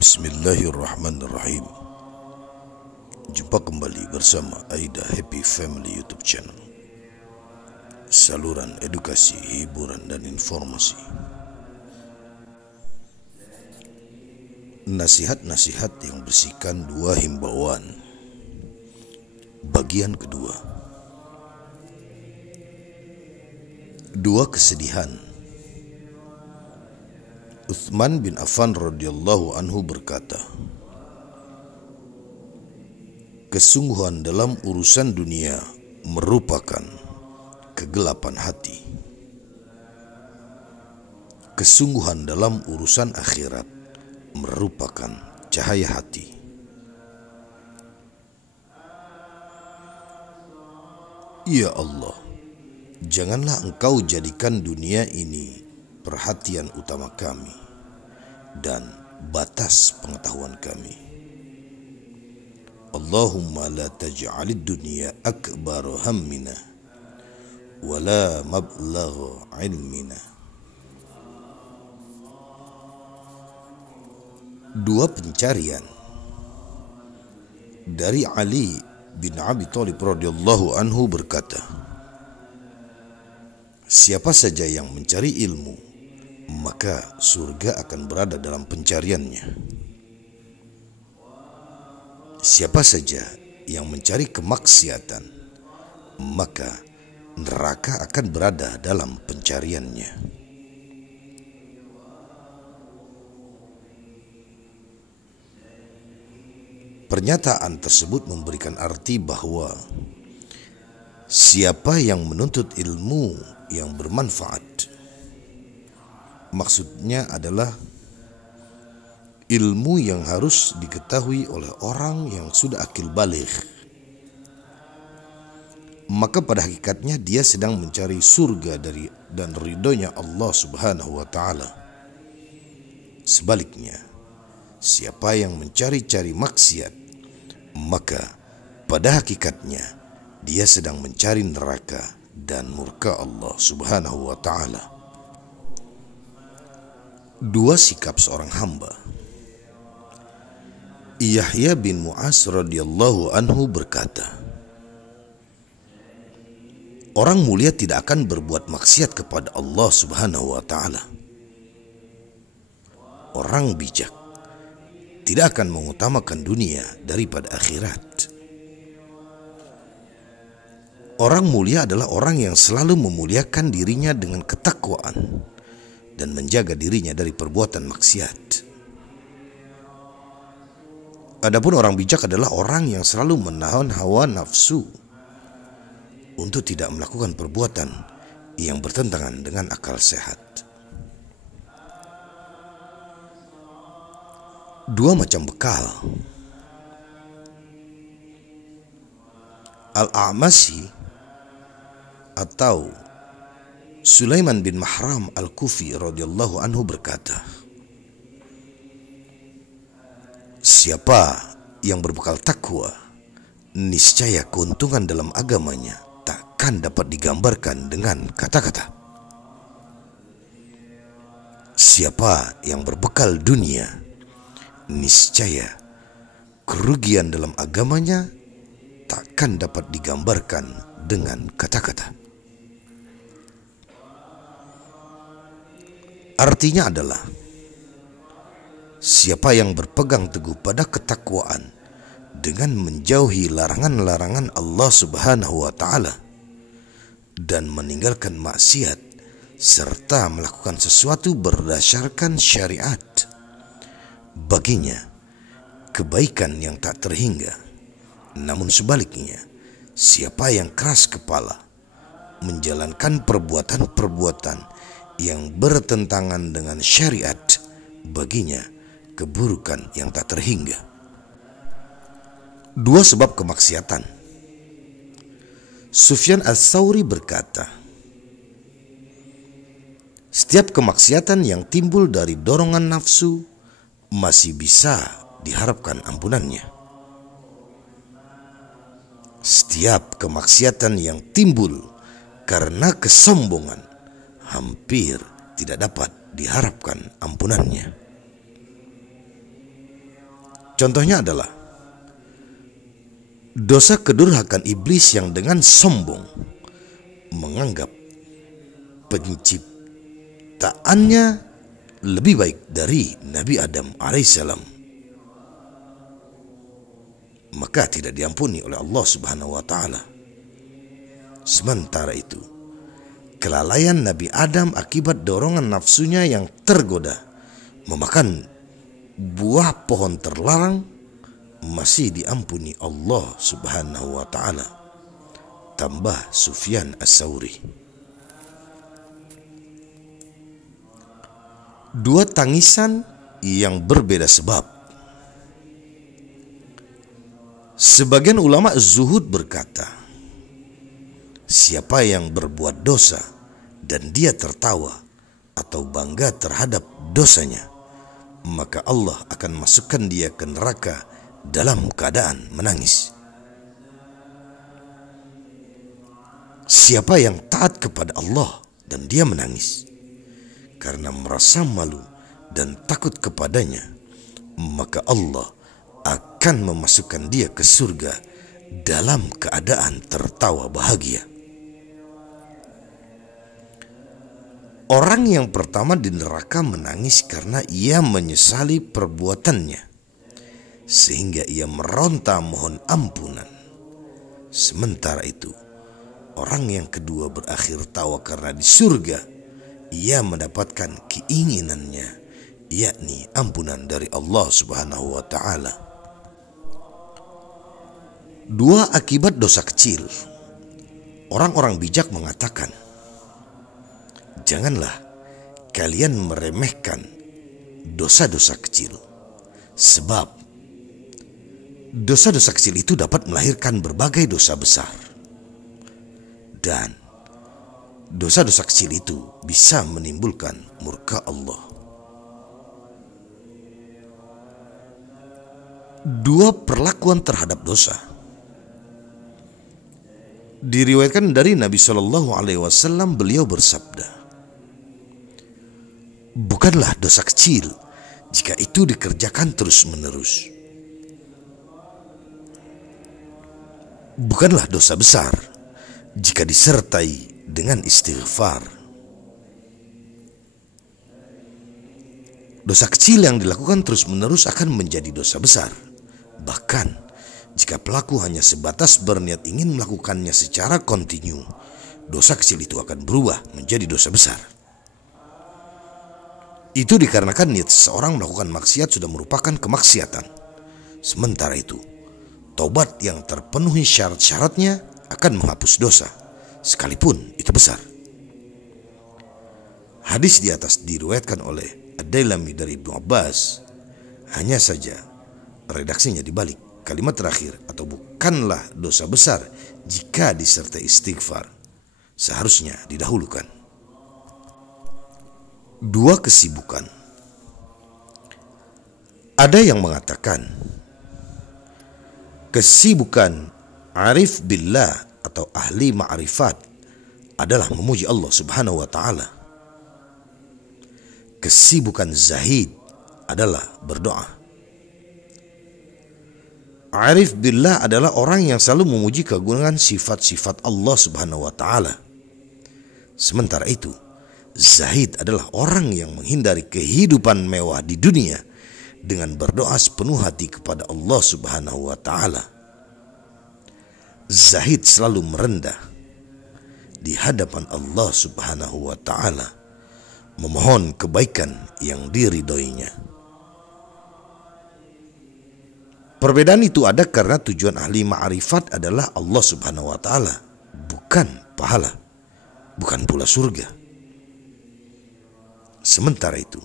Bismillahirrahmanirrahim. Jumpa kembali bersama Aida Happy Family YouTube channel, saluran edukasi, hiburan, dan informasi. Nasihat-nasihat yang berisikan dua himbauan. Bagian kedua. Dua kesedihan. Utsman bin Affan radhiyallahu anhu berkata, kesungguhan dalam urusan dunia merupakan kegelapan hati. Kesungguhan dalam urusan akhirat merupakan cahaya hati. Ya Allah, janganlah Engkau jadikan dunia ini perhatian utama kami dan batas pengetahuan kami. Allahumma la taj'alid dunya akbar hammina wa la mablagha ilmina. Dua pencarian. Dari Ali bin Abi Thalib radhiyallahu anhu berkata, siapa saja yang mencari ilmu, maka surga akan berada dalam pencariannya. Siapa saja yang mencari kemaksiatan, maka neraka akan berada dalam pencariannya. Pernyataan tersebut memberikan arti bahwa siapa yang menuntut ilmu yang bermanfaat, maksudnya adalah ilmu yang harus diketahui oleh orang yang sudah akil baligh, maka pada hakikatnya dia sedang mencari surga dan ridhonya Allah Subhanahu wa Ta'ala. Sebaliknya, siapa yang mencari-cari maksiat, maka pada hakikatnya dia sedang mencari neraka dan murka Allah Subhanahu wa Ta'ala. Dua sikap seorang hamba. Yahya bin Mu'az radhiyallahu anhu berkata, orang mulia tidak akan berbuat maksiat kepada Allah Subhanahu wa Ta'ala. Orang bijak tidak akan mengutamakan dunia daripada akhirat. Orang mulia adalah orang yang selalu memuliakan dirinya dengan ketakwaan dan menjaga dirinya dari perbuatan maksiat. Adapun orang bijak adalah orang yang selalu menahan hawa nafsu untuk tidak melakukan perbuatan yang bertentangan dengan akal sehat. Dua macam bekal. Al-A'masi atau Sulaiman bin Mahram Al-Kufi radhiyallahu anhu berkata, siapa yang berbekal takwa, niscaya keuntungan dalam agamanya takkan dapat digambarkan dengan kata-kata. Siapa yang berbekal dunia, niscaya kerugian dalam agamanya takkan dapat digambarkan dengan kata-kata. Artinya adalah, siapa yang berpegang teguh pada ketakwaan dengan menjauhi larangan-larangan Allah Subhanahu wa Ta'ala dan meninggalkan maksiat serta melakukan sesuatu berdasarkan syariat, baginya kebaikan yang tak terhingga. Namun sebaliknya, siapa yang keras kepala menjalankan perbuatan-perbuatan yang bertentangan dengan syariat, baginya keburukan yang tak terhingga. Dua sebab kemaksiatan. Sufyan Ats-Tsauri berkata, setiap kemaksiatan yang timbul dari dorongan nafsu masih bisa diharapkan ampunannya. Setiap kemaksiatan yang timbul karena kesombongan hampir tidak dapat diharapkan ampunannya. Contohnya adalah dosa kedurhakaan iblis yang dengan sombong menganggap penciptaannya lebih baik dari Nabi Adam alaihissalam, maka tidak diampuni oleh Allah Subhanahu wa Ta'ala. Sementara itu, kelalaian Nabi Adam akibat dorongan nafsunya yang tergoda memakan buah pohon terlarang masih diampuni Allah Subhanahu wa Ta'ala. Tambah Sufyan As-Tsauri. Dua tangisan yang berbeda sebab. Sebagian ulama zuhud berkata, siapa yang berbuat dosa dan dia tertawa atau bangga terhadap dosanya, maka Allah akan masukkan dia ke neraka dalam keadaan menangis. Siapa yang taat kepada Allah dan dia menangis karena merasa malu dan takut kepadanya, maka Allah akan memasukkan dia ke surga dalam keadaan tertawa bahagia. Orang yang pertama di neraka menangis karena ia menyesali perbuatannya, sehingga ia meronta mohon ampunan. Sementara itu, orang yang kedua berakhir tawa karena di surga ia mendapatkan keinginannya, yakni ampunan dari Allah Subhanahu wa Ta'ala. Dua akibat dosa kecil. Orang-orang bijak mengatakan, janganlah kalian meremehkan dosa-dosa kecil, sebab dosa-dosa kecil itu dapat melahirkan berbagai dosa besar. Dan dosa-dosa kecil itu bisa menimbulkan murka Allah. Dua perlakuan terhadap dosa. Diriwayatkan dari Nabi Shallallahu Alaihi Wasallam, beliau bersabda, bukanlah dosa kecil jika itu dikerjakan terus-menerus. Bukanlah dosa besar jika disertai dengan istighfar. Dosa kecil yang dilakukan terus-menerus akan menjadi dosa besar. Bahkan jika pelaku hanya sebatas berniat ingin melakukannya secara kontinu, dosa kecil itu akan berubah menjadi dosa besar. Itu dikarenakan niat seseorang melakukan maksiat sudah merupakan kemaksiatan. Sementara itu, taubat yang terpenuhi syarat-syaratnya akan menghapus dosa, sekalipun itu besar. Hadis di atas diriwayatkan oleh Ad-Dailami dari Ibnu Abbas. Hanya saja redaksinya dibalik. Kalimat terakhir, atau bukanlah dosa besar jika disertai istighfar, seharusnya didahulukan. Dua kesibukan. Ada yang mengatakan kesibukan arif billah atau ahli ma'rifat adalah memuji Allah Subhanahu wa Ta'ala. Kesibukan zahid adalah berdoa. Arif billah adalah orang yang selalu memuji keagungan sifat-sifat Allah Subhanahu wa Ta'ala. Sementara itu, zahid adalah orang yang menghindari kehidupan mewah di dunia dengan berdoa sepenuh hati kepada Allah Subhanahu wa Ta'ala. Zahid selalu merendah di hadapan Allah Subhanahu wa Ta'ala, memohon kebaikan yang diridhoinya. Perbedaan itu ada karena tujuan ahli ma'rifat adalah Allah Subhanahu wa Ta'ala, bukan pahala, bukan pula surga. Sementara itu,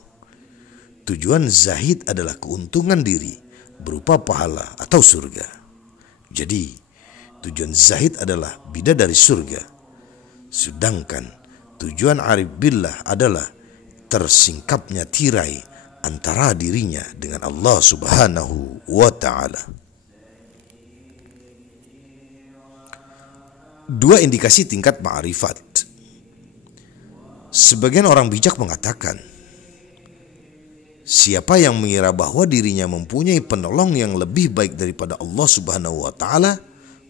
tujuan zahid adalah keuntungan diri berupa pahala atau surga. Jadi, tujuan zahid adalah bidadari surga. Sedangkan tujuan arif billah adalah tersingkapnya tirai antara dirinya dengan Allah Subhanahu wa Ta'ala. Dua indikasi tingkat ma'rifat. Sebagian orang bijak mengatakan Siapa yang mengira bahwa dirinya mempunyai penolong yang lebih baik daripada Allah Subhanahu wa Ta'ala,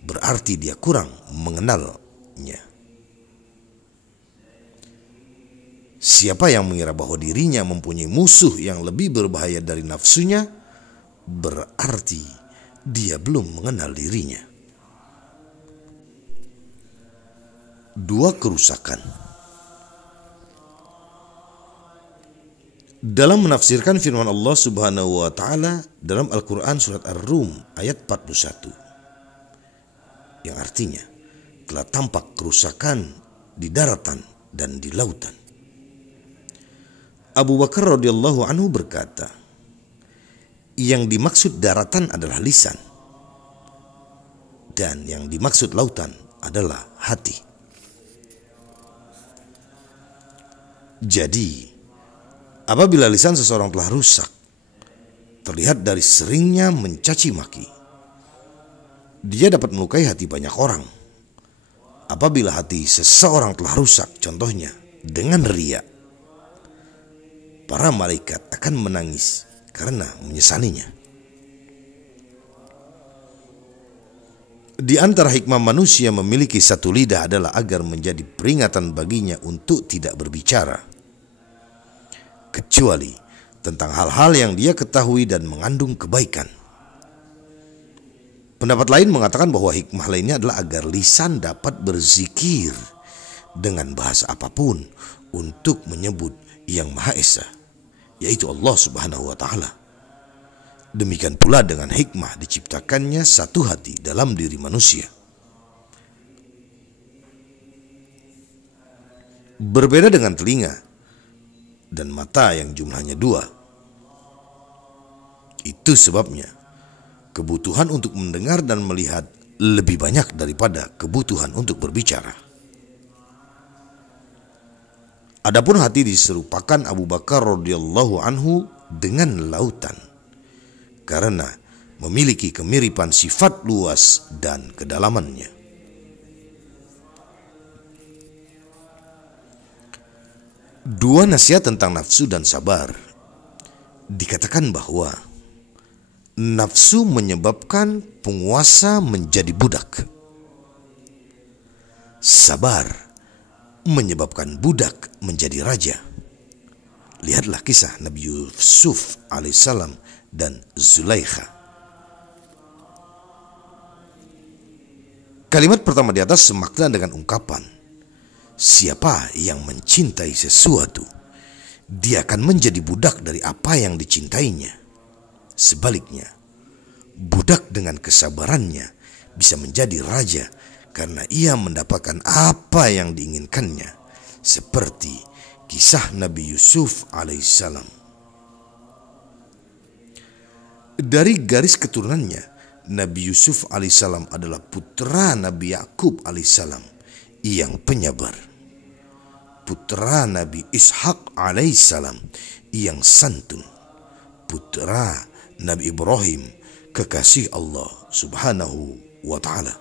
berarti dia kurang mengenalnya. Siapa yang mengira bahwa dirinya mempunyai musuh yang lebih berbahaya dari nafsunya, berarti dia belum mengenal dirinya. Dua kerusakan. Dalam menafsirkan firman Allah Subhanahu wa Ta'ala dalam Al-Quran surat Ar-Rum ayat 41, yang artinya telah tampak kerusakan di daratan dan di lautan. Abu Bakar radhiyallahu anhu berkata, yang dimaksud daratan adalah lisan, dan yang dimaksud lautan adalah hati. Jadi, apabila lisan seseorang telah rusak, terlihat dari seringnya mencaci maki, dia dapat melukai hati banyak orang. Apabila hati seseorang telah rusak, contohnya dengan riya, para malaikat akan menangis karena menyesalinya. Di antara hikmah manusia memiliki satu lidah adalah agar menjadi peringatan baginya untuk tidak berbicara kecuali tentang hal-hal yang dia ketahui dan mengandung kebaikan. Pendapat lain mengatakan bahwa hikmah lainnya adalah agar lisan dapat berzikir dengan bahasa apapun untuk menyebut Yang Maha Esa, yaitu Allah Subhanahu wa Ta'ala. Demikian pula dengan hikmah diciptakannya satu hati dalam diri manusia. Berbeda dengan telinga dan mata yang jumlahnya 2. Itu sebabnya kebutuhan untuk mendengar dan melihat lebih banyak daripada kebutuhan untuk berbicara. Adapun hati diserupakan Abu Bakar radhiyallahu anhu dengan lautan karena memiliki kemiripan sifat luas dan kedalamannya. Dua nasihat tentang nafsu dan sabar. Dikatakan bahwa nafsu menyebabkan penguasa menjadi budak. Sabar menyebabkan budak menjadi raja. Lihatlah kisah Nabi Yusuf alaihissalam dan Zulaikha. Kalimat pertama di atas semakna dengan ungkapan, siapa yang mencintai sesuatu, dia akan menjadi budak dari apa yang dicintainya. Sebaliknya, budak dengan kesabarannya bisa menjadi raja karena ia mendapatkan apa yang diinginkannya, seperti kisah Nabi Yusuf alaihissalam. Dari garis keturunannya, Nabi Yusuf alaihissalam adalah putra Nabi Yakub alaihissalam yang penyabar, putra Nabi Ishak alaihissalam yang santun, putra Nabi Ibrahim kekasih Allah Subhanahu wa Ta'ala.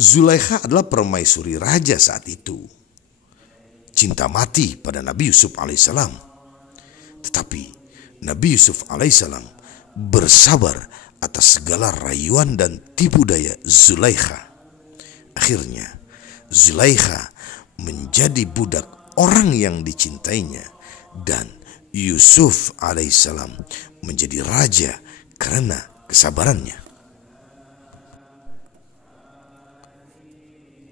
Zulaikha adalah permaisuri raja saat itu, cinta mati pada Nabi Yusuf alaihissalam. Tetapi Nabi Yusuf alaihissalam bersabar atas segala rayuan dan tipu daya Zulaikha. Akhirnya Zulaikha menjadi budak orang yang dicintainya dan Yusuf alaihissalam menjadi raja karena kesabarannya.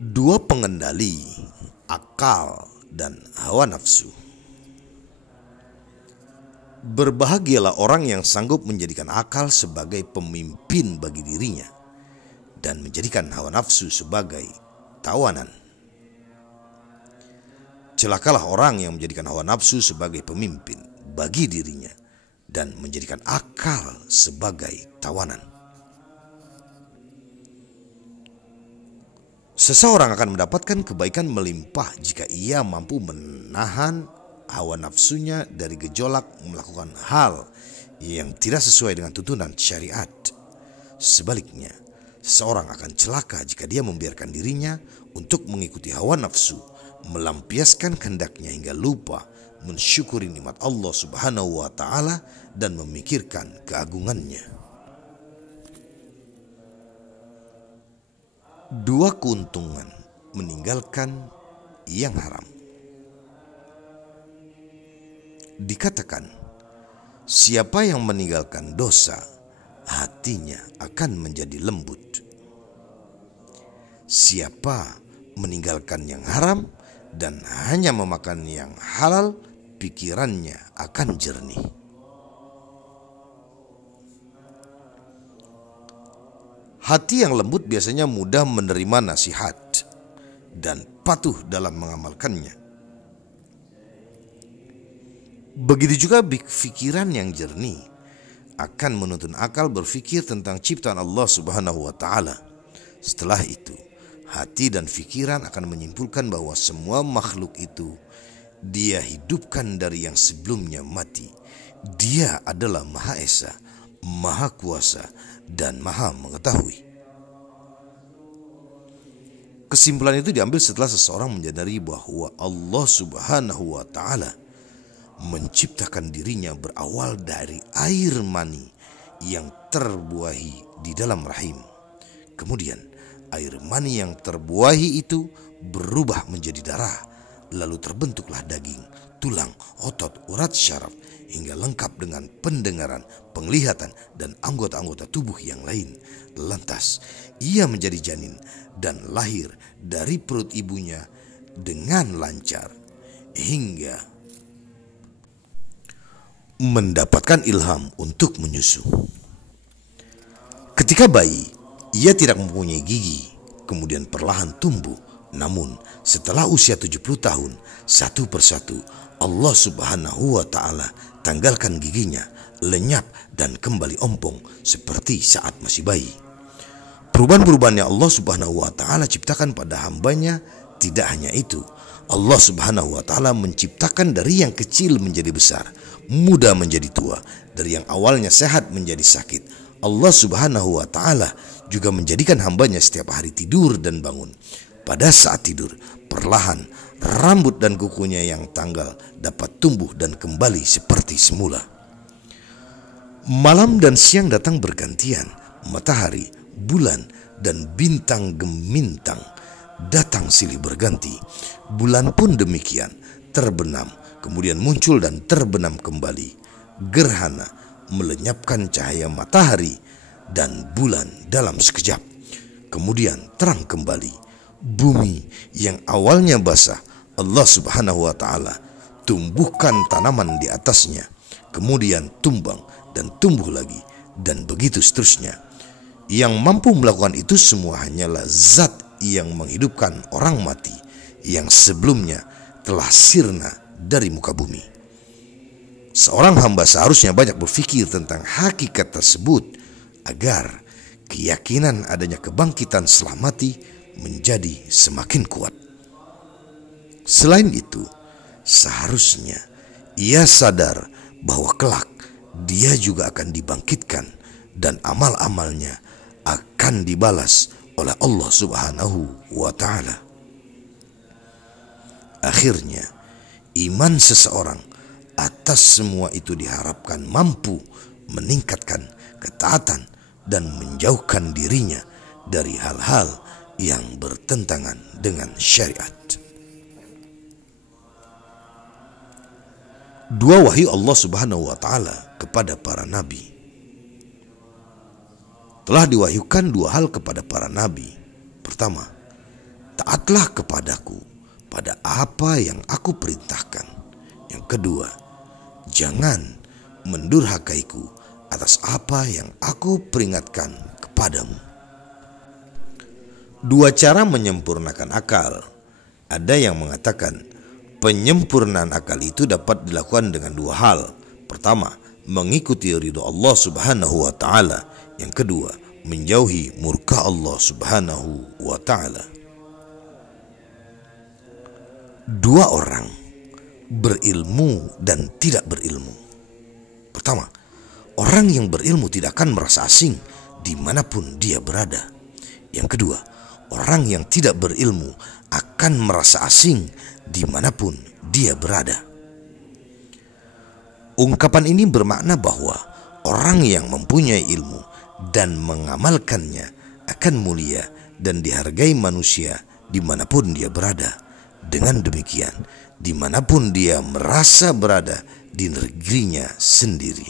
Dua pengendali akal dan hawa nafsu. Berbahagialah orang yang sanggup menjadikan akal sebagai pemimpin bagi dirinya dan menjadikan hawa nafsu sebagai tawanan. Celakalah orang yang menjadikan hawa nafsu sebagai pemimpin bagi dirinya dan menjadikan akal sebagai tawanan. Seseorang akan mendapatkan kebaikan melimpah jika ia mampu menahan hawa nafsunya dari gejolak melakukan hal yang tidak sesuai dengan tuntunan syariat. Sebaliknya, seseorang akan celaka jika dia membiarkan dirinya untuk mengikuti hawa nafsu melampiaskan kehendaknya hingga lupa mensyukuri nikmat Allah Subhanahu wa Ta'ala dan memikirkan keagungannya. Dua keuntungan meninggalkan yang haram. Dikatakan, siapa yang meninggalkan dosa, hatinya akan menjadi lembut. Siapa meninggalkan yang haram dan hanya memakan yang halal, pikirannya akan jernih. Hati yang lembut biasanya mudah menerima nasihat dan patuh dalam mengamalkannya. Begitu juga pikiran yang jernih akan menuntun akal berpikir tentang ciptaan Allah Subhanahu wa Ta'ala. Setelah itu, hati dan pikiran akan menyimpulkan bahwa semua makhluk itu Dia hidupkan dari yang sebelumnya mati. Dia adalah Maha Esa, Maha Kuasa, dan Maha Mengetahui. Kesimpulan itu diambil setelah seseorang menyadari bahwa Allah Subhanahu wa Ta'ala menciptakan dirinya berawal dari air mani yang terbuahi di dalam rahim. Kemudian air mani yang terbuahi itu berubah menjadi darah, lalu terbentuklah daging, tulang, otot, urat syaraf, hingga lengkap dengan pendengaran, penglihatan, dan anggota-anggota tubuh yang lain. Lantas ia menjadi janin dan lahir dari perut ibunya dengan lancar hingga mendapatkan ilham untuk menyusu. Ketika bayi, ia tidak mempunyai gigi, kemudian perlahan tumbuh. Namun setelah usia 70 tahun, satu persatu Allah Subhanahu wa Ta'ala tanggalkan giginya, lenyap dan kembali ompong seperti saat masih bayi. Perubahan-perubahan yang Allah Subhanahu wa Ta'ala ciptakan pada hambanya tidak hanya itu. Allah Subhanahu wa Ta'ala menciptakan dari yang kecil menjadi besar, muda menjadi tua, dari yang awalnya sehat menjadi sakit. Allah Subhanahu wa Ta'ala juga menjadikan hambanya setiap hari tidur dan bangun. Pada saat tidur, perlahan rambut dan kukunya yang tanggal dapat tumbuh dan kembali seperti semula. Malam dan siang datang bergantian, matahari, bulan, dan bintang gemintang datang silih berganti. Bulan pun demikian, terbenam, kemudian muncul dan terbenam kembali. Gerhana melenyapkan cahaya matahari dan bulan dalam sekejap, kemudian terang kembali. Bumi yang awalnya basah, Allah Subhanahu wa Ta'ala tumbuhkan tanaman di atasnya, kemudian tumbang dan tumbuh lagi, dan begitu seterusnya. Yang mampu melakukan itu semua hanyalah Zat yang menghidupkan orang mati yang sebelumnya telah sirna dari muka bumi. Seorang hamba seharusnya banyak berpikir tentang hakikat tersebut agar keyakinan adanya kebangkitan setelah mati menjadi semakin kuat. Selain itu, seharusnya ia sadar bahwa kelak dia juga akan dibangkitkan dan amal-amalnya akan dibalas oleh Allah Subhanahu wa Ta'ala. Akhirnya, iman seseorang atas semua itu diharapkan mampu meningkatkan ketaatan dan menjauhkan dirinya dari hal-hal yang bertentangan dengan syariat. Dua wahyu Allah Subhanahu wa Ta'ala kepada para nabi. Telah diwahyukan dua hal kepada para nabi. Pertama, taatlah kepadaku pada apa yang aku perintahkan. Yang kedua, jangan mendurhakaiku atas apa yang aku peringatkan kepadamu. Dua cara menyempurnakan akal. Ada yang mengatakan penyempurnaan akal itu dapat dilakukan dengan dua hal. Pertama, mengikuti ridho Allah Subhanahu wa Ta'ala. Yang kedua, menjauhi murka Allah Subhanahu wa Ta'ala. Dua orang berilmu dan tidak berilmu. Pertama, orang yang berilmu tidak akan merasa asing dimanapun dia berada. Yang kedua, orang yang tidak berilmu akan akan merasa asing dimanapun dia berada. Ungkapan ini bermakna bahwa orang yang mempunyai ilmu dan mengamalkannya akan mulia dan dihargai manusia dimanapun dia berada. Dengan demikian, dimanapun dia merasa berada di negerinya sendiri,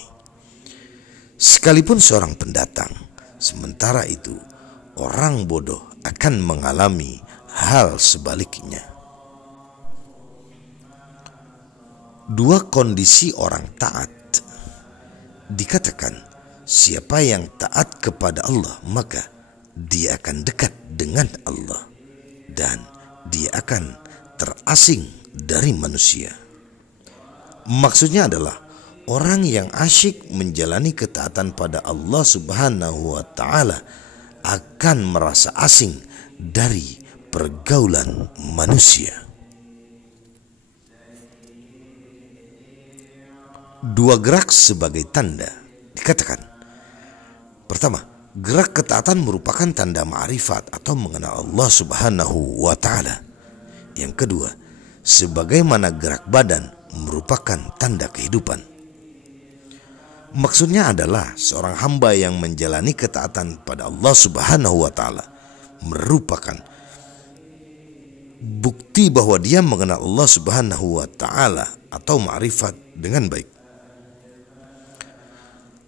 sekalipun seorang pendatang. Sementara itu, orang bodoh akan mengalami hal sebaliknya. Dua kondisi orang taat. Dikatakan, siapa yang taat kepada Allah, maka dia akan dekat dengan Allah dan dia akan terasing dari manusia. Maksudnya adalah orang yang asyik menjalani ketaatan pada Allah Subhanahu wa Ta'ala akan merasa asing dari pergaulan manusia. Dua gerak sebagai tanda. Dikatakan, pertama, gerak ketaatan merupakan tanda ma'rifat atau mengenal Allah Subhanahu wa Ta'ala. Yang kedua, sebagaimana gerak badan merupakan tanda kehidupan. Maksudnya adalah seorang hamba yang menjalani ketaatan pada Allah Subhanahu wa Ta'ala merupakan bukti bahwa dia mengenal Allah Subhanahu wa Ta'ala atau ma'rifat dengan baik.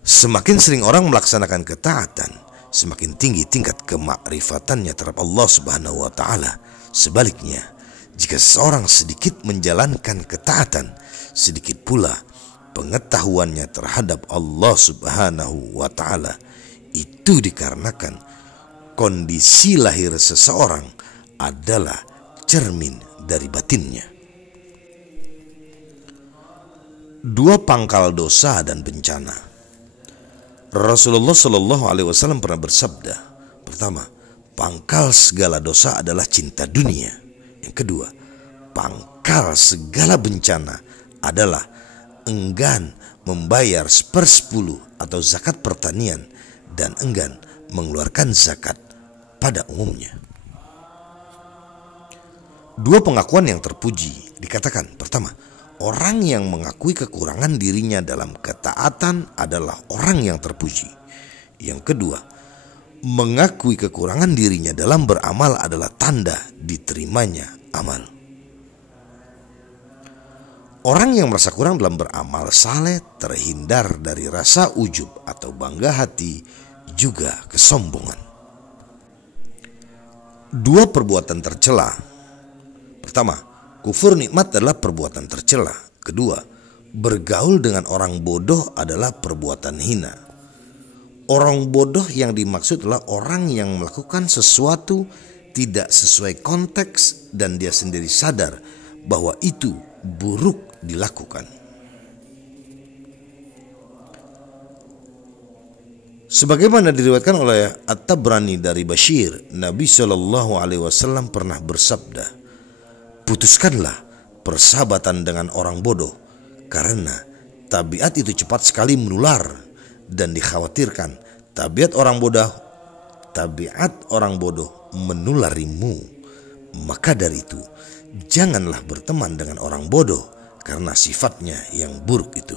Semakin sering orang melaksanakan ketaatan, semakin tinggi tingkat kemakrifatannya terhadap Allah Subhanahu wa Ta'ala. Sebaliknya, jika seorang sedikit menjalankan ketaatan, sedikit pula pengetahuannya terhadap Allah Subhanahu wa Ta'ala. Itu dikarenakan kondisi lahir seseorang adalah cermin dari batinnya. Dua pangkal dosa dan bencana. Rasulullah Shallallahu Alaihi Wasallam pernah bersabda, pertama, pangkal segala dosa adalah cinta dunia. Yang kedua, pangkal segala bencana adalah enggan membayar 1/10 atau zakat pertanian dan enggan mengeluarkan zakat pada umumnya. Dua pengakuan yang terpuji. Dikatakan, pertama, orang yang mengakui kekurangan dirinya dalam ketaatan adalah orang yang terpuji. Yang kedua, mengakui kekurangan dirinya dalam beramal adalah tanda diterimanya amal. Orang yang merasa kurang dalam beramal saleh terhindar dari rasa ujub atau bangga hati, juga kesombongan. Dua perbuatan tercela. Pertama, kufur nikmat adalah perbuatan tercela. Kedua, bergaul dengan orang bodoh adalah perbuatan hina. Orang bodoh yang dimaksud adalah orang yang melakukan sesuatu tidak sesuai konteks dan dia sendiri sadar bahwa itu buruk dilakukan. Sebagaimana diriwayatkan oleh At-Tabrani dari Bashir, Nabi Shallallahu Alaihi Wasallam pernah bersabda, putuskanlah persahabatan dengan orang bodoh, karena tabiat itu cepat sekali menular dan dikhawatirkan tabiat orang bodoh menularimu. Maka dari itu, janganlah berteman dengan orang bodoh karena sifatnya yang buruk itu.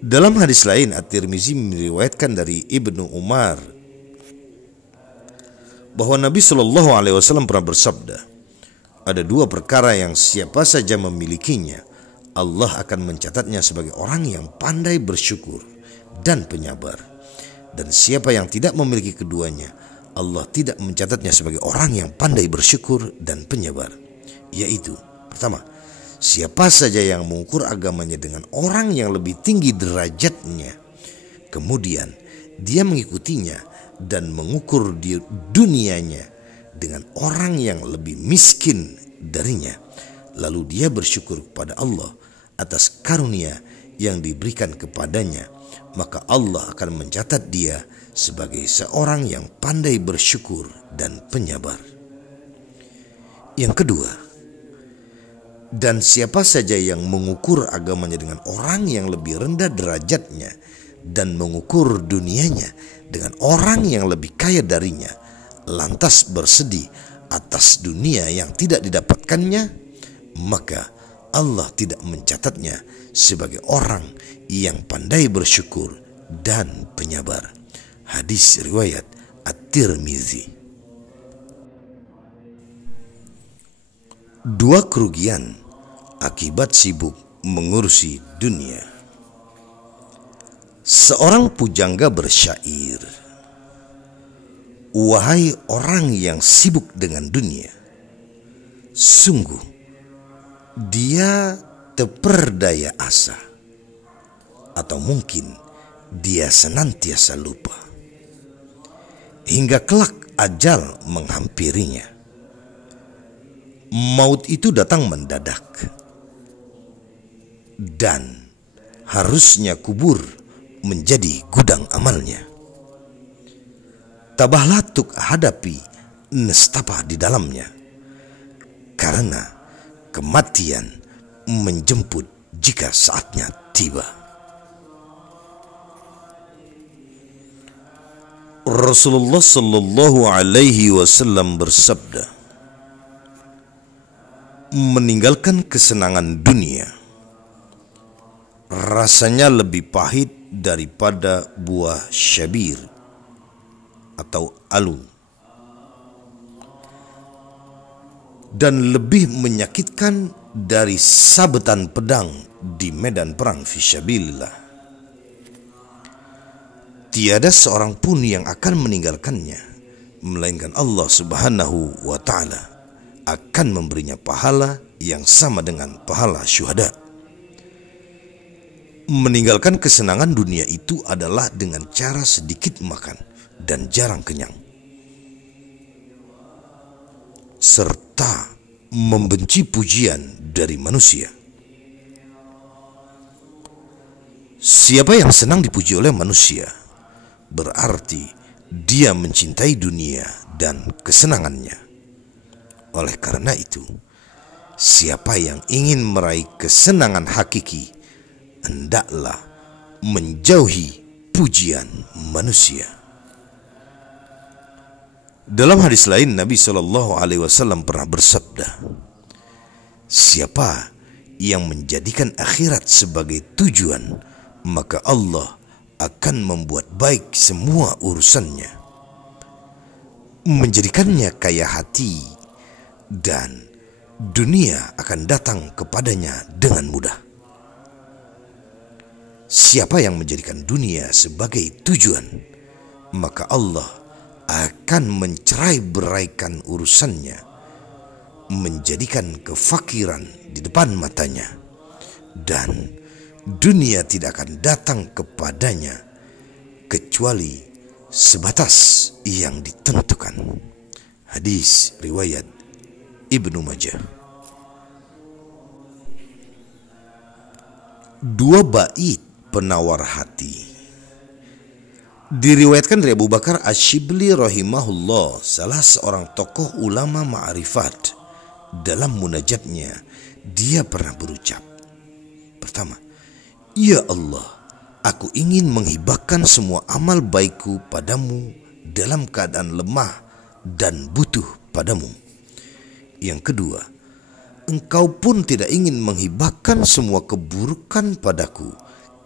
Dalam hadis lain, At-Tirmizi meriwayatkan dari Ibnu Umar bahwa Nabi Shallallahu Alaihi Wasallam pernah bersabda, ada dua perkara yang siapa saja memilikinya, Allah akan mencatatnya sebagai orang yang pandai bersyukur dan penyabar. Dan siapa yang tidak memiliki keduanya, Allah tidak mencatatnya sebagai orang yang pandai bersyukur dan penyabar. Yaitu, pertama, siapa saja yang mengukur agamanya dengan orang yang lebih tinggi derajatnya, kemudian dia mengikutinya dan mengukur dunianya dengan orang yang lebih miskin darinya, lalu dia bersyukur kepada Allah atas karunia yang diberikan kepadanya, maka Allah akan mencatat dia sebagai seorang yang pandai bersyukur dan penyabar. Yang kedua, dan siapa saja yang mengukur agamanya dengan orang yang lebih rendah derajatnya dan mengukur dunianya dengan orang yang lebih kaya darinya, lantas bersedih atas dunia yang tidak didapatkannya, maka Allah tidak mencatatnya sebagai orang yang pandai bersyukur dan penyabar. Hadis riwayat At-Tirmizi. Dua kerugian akibat sibuk mengurusi dunia. Seorang pujangga bersyair, "Wahai orang yang sibuk dengan dunia, sungguh dia terperdaya asa, atau mungkin dia senantiasa lupa, hingga kelak ajal menghampirinya. Maut itu datang mendadak, dan harusnya kubur menjadi gudang amalnya. Tabahlah tuk hadapi nestapa di dalamnya, karena kematian menjemput jika saatnya tiba." Rasulullah Sallallahu Alaihi Wasallam bersabda, "Meninggalkan kesenangan dunia rasanya lebih pahit daripada buah syabir atau alu, dan lebih menyakitkan dari sabetan pedang di medan perang fisabilillah. Tiada seorang pun yang akan meninggalkannya, melainkan Allah Subhanahu wa Ta'ala akan memberinya pahala yang sama dengan pahala syuhada." Meninggalkan kesenangan dunia itu adalah dengan cara sedikit makan dan jarang kenyang, serta membenci pujian dari manusia. Siapa yang senang dipuji oleh manusia, berarti dia mencintai dunia dan kesenangannya. Oleh karena itu, siapa yang ingin meraih kesenangan hakiki, hendaklah menjauhi pujian manusia. Dalam hadis lain, Nabi Shallallahu Alaihi Wasallam pernah bersabda, "Siapa yang menjadikan akhirat sebagai tujuan, maka Allah akan membuat baik semua urusannya, menjadikannya kaya hati, dan dunia akan datang kepadanya dengan mudah." Siapa yang menjadikan dunia sebagai tujuan, maka Allah akan mencerai-beraikan urusannya, menjadikan kefakiran di depan matanya, dan dunia tidak akan datang kepadanya kecuali sebatas yang ditentukan. Hadis riwayat Ibnu Majah. Dua bait penawar hati. Diriwayatkan dari Abu Bakar Asy-Syibli rahimahullah, salah seorang tokoh ulama ma'rifat, dalam munajatnya dia pernah berucap, pertama, "Ya Allah, aku ingin menghibahkan semua amal baikku padamu dalam keadaan lemah dan butuh padamu. Yang kedua, Engkau pun tidak ingin menghibahkan semua keburukan padaku,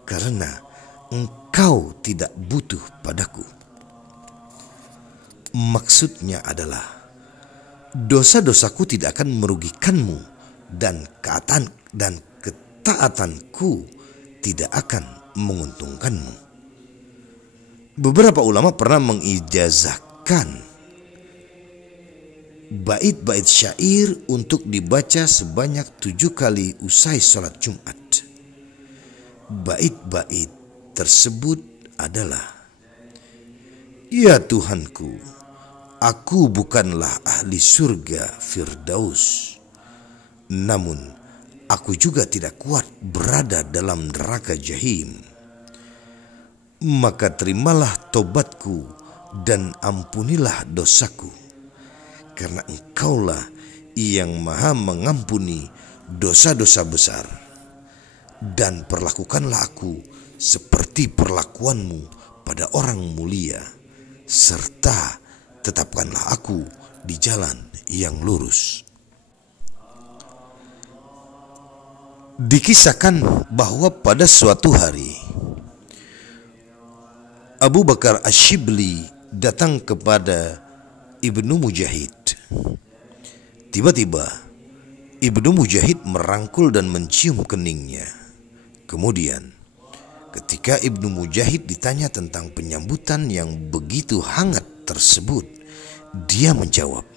karena Engkau tidak butuh padaku." Maksudnya adalah, dosa-dosaku tidak akan merugikanmu, dan ketaatanku tidak akan menguntungkanmu. Beberapa ulama pernah mengijazahkan bait-bait syair untuk dibaca sebanyak 7 kali usai sholat Jumat. Bait-bait tersebut adalah, "Ya Tuhanku, aku bukanlah ahli surga Firdaus, namun aku juga tidak kuat berada dalam neraka Jahim. Maka terimalah tobatku dan ampunilah dosaku, karena Engkaulah yang maha mengampuni dosa-dosa besar. Dan perlakukanlah aku seperti perlakuanmu pada orang mulia, serta tetapkanlah aku di jalan yang lurus. Dikisahkan bahwa pada suatu hari Abu Bakar Ash-Shibli datang kepada Ibnu Mujahid. Tiba-tiba Ibnu Mujahid merangkul dan mencium keningnya. Kemudian ketika Ibnu Mujahid ditanya tentang penyambutan yang begitu hangat tersebut, dia menjawab,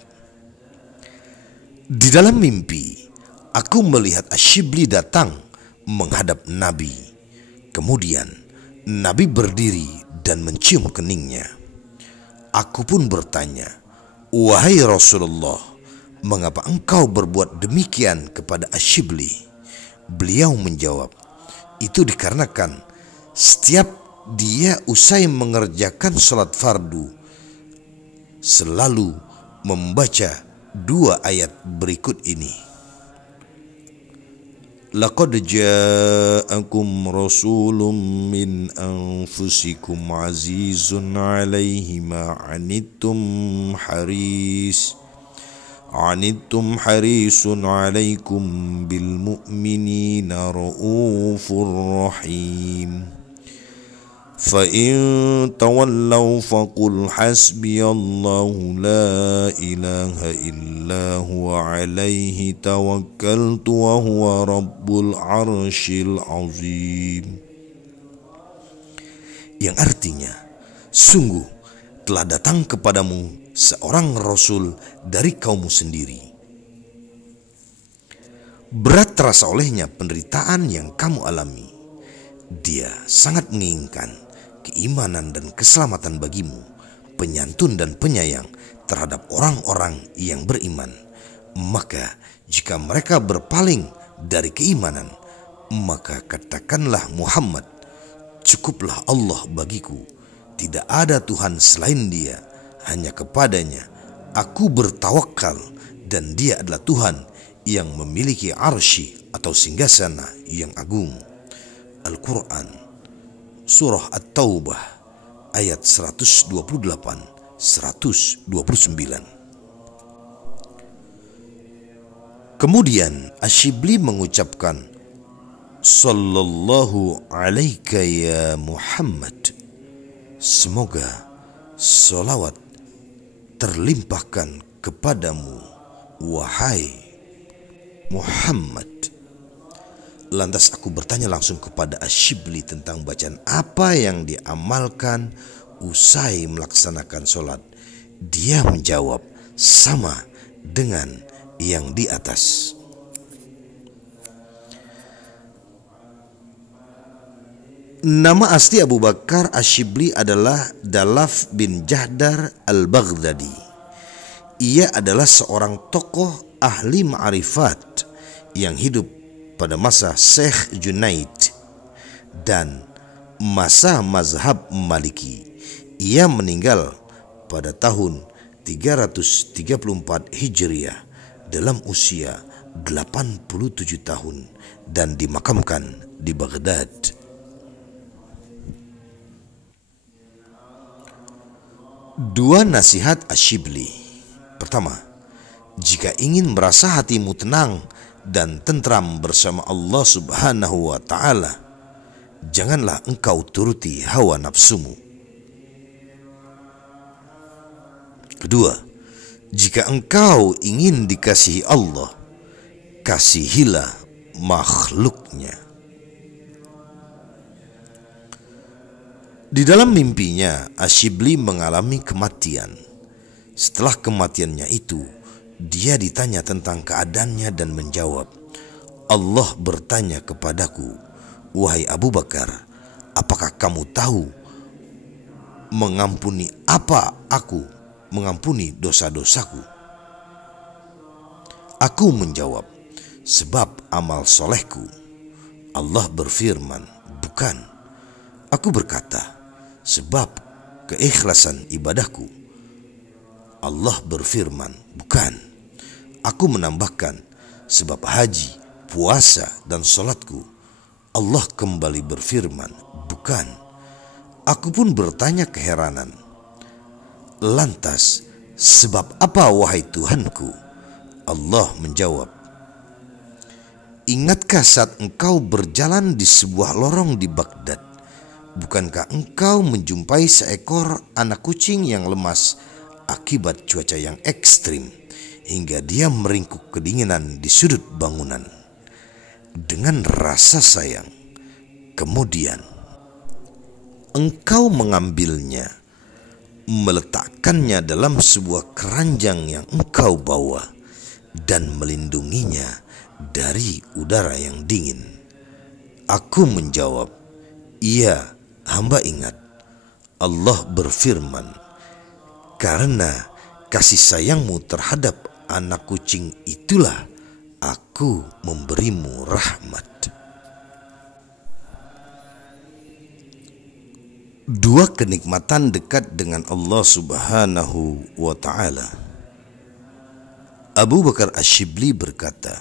"Di dalam mimpi aku melihat Ash-Shibli datang menghadap Nabi. Kemudian Nabi berdiri dan mencium keningnya. Aku pun bertanya, 'Wahai Rasulullah, mengapa engkau berbuat demikian kepada Ash-Shibli?' Beliau menjawab, 'Itu dikarenakan setiap dia usai mengerjakan sholat fardu selalu membaca 2 ayat berikut ini. Laqad ja'akum rasulun min anfusikum azizun 'alaihi ma 'anittum harisun 'alaikum bil mu'minina raufur rahim. فَإِن تَوَلَّوْا فَقُلْ حَسْبِيَ اللَّهُ لَا إِلَهَ إِلَّا هُوَ عَلَيْهِ تَوَكَّلْتُ وَهُوَ رَبُّ الْعَرْشِ الْعَظِيمِ. Yang artinya, sungguh telah datang kepadamu seorang Rasul dari kaummu sendiri. Berat terasa olehnya penderitaan yang kamu alami. Dia sangat menginginkan keimanan dan keselamatan bagimu, penyantun dan penyayang terhadap orang-orang yang beriman. Maka jika mereka berpaling dari keimanan, maka katakanlah Muhammad, cukuplah Allah bagiku, tidak ada Tuhan selain Dia, hanya kepadanya aku bertawakal, dan Dia adalah Tuhan yang memiliki arsy atau singgasana yang agung. Al-Quran Surah At-Taubah ayat 128-129. Kemudian Ash-Shibli mengucapkan, Sallallahu alaika ya Muhammad. Semoga salawat terlimpahkan kepadamu, wahai Muhammad. Lantas aku bertanya langsung kepada Ash-Shibli tentang bacaan apa yang diamalkan usai melaksanakan sholat. Dia menjawab sama dengan yang di atas. Nama asli Abu Bakar Ash-Shibli adalah Dalaf bin Jahdar al-Baghdadi. Ia adalah seorang tokoh ahli ma'rifat yang hidup pada masa Syekh Junaid dan masa mazhab Maliki. Ia meninggal pada tahun 334 Hijriah dalam usia 87 tahun dan dimakamkan di Baghdad. Dua nasihat Ash-Shibli. Pertama, jika ingin merasa hatimu tenang dan tentram bersama Allah Subhanahu wa Ta'ala, janganlah engkau turuti hawa nafsumu. Kedua, jika engkau ingin dikasihi Allah, kasihilah makhluknya. Di dalam mimpinya, Ash-Shibli mengalami kematian. Setelah kematiannya itu, dia ditanya tentang keadaannya dan menjawab, Allah bertanya kepadaku, wahai Abu Bakar, apakah kamu tahu mengampuni apa aku mengampuni dosa-dosaku? Aku menjawab, sebab amal solehku. Allah berfirman, bukan. Aku berkata, sebab keikhlasan ibadahku. Allah berfirman, bukan. Aku menambahkan, sebab haji, puasa, dan salatku. Allah kembali berfirman, bukan. Aku pun bertanya keheranan, lantas sebab apa wahai Tuhanku? Allah menjawab, "Ingatkah saat engkau berjalan di sebuah lorong di Baghdad, bukankah engkau menjumpai seekor anak kucing yang lemas akibat cuaca yang ekstrim hingga dia meringkuk kedinginan di sudut bangunan. Dengan rasa sayang, kemudian engkau mengambilnya, meletakkannya dalam sebuah keranjang yang engkau bawa, dan melindunginya dari udara yang dingin." Aku menjawab, "Iya, hamba ingat." Allah berfirman, "Karena kasih sayangmu terhadap anak kucing itulah aku memberimu rahmat." Dua kenikmatan dekat dengan Allah Subhanahu wa Ta'ala. Abu Bakar Ash-Shibli berkata,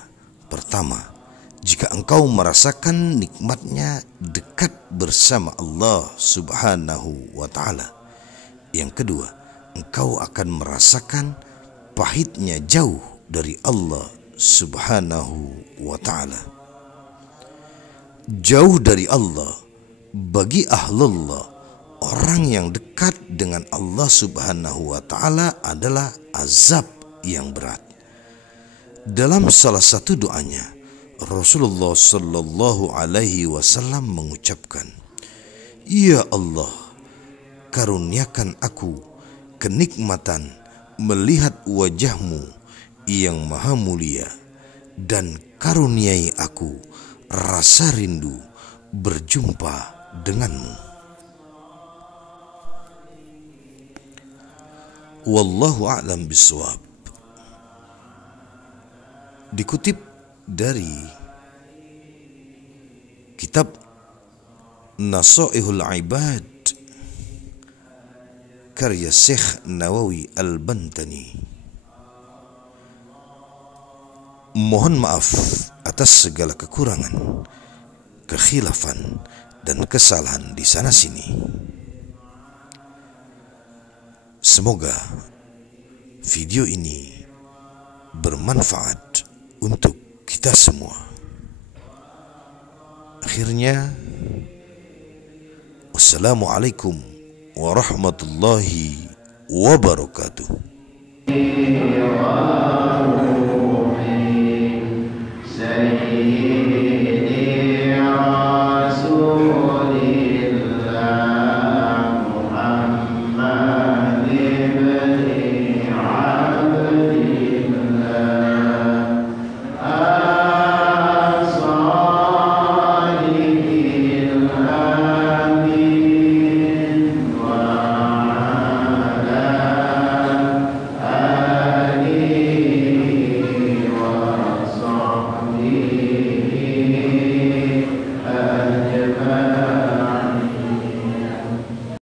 pertama, jika engkau merasakan nikmatnya dekat bersama Allah Subhanahu wa Ta'ala. Yang kedua, engkau akan merasakan pahitnya jauh dari Allah Subhanahu wa Ta'ala. Jauh dari Allah bagi ahlullah, orang yang dekat dengan Allah Subhanahu wa Ta'ala, adalah azab yang berat. Dalam salah satu doanya, Rasulullah Sallallahu Alaihi Wasallam mengucapkan, "Ya Allah, karuniakan aku kenikmatan melihat wajah-Mu yang maha mulia, dan karuniai aku rasa rindu berjumpa denganmu." Wallahu a'lam bishawab. Dikutip dari kitab Nasaihul Ibad karya Syekh Nawawi Al-Bantani. Mohon maaf atas segala kekurangan, kekhilafan, dan kesalahan di sana sini. Semoga video ini bermanfaat untuk kita semua. Akhirnya, wassalamualaikum warahmatullahi wabarakatuh.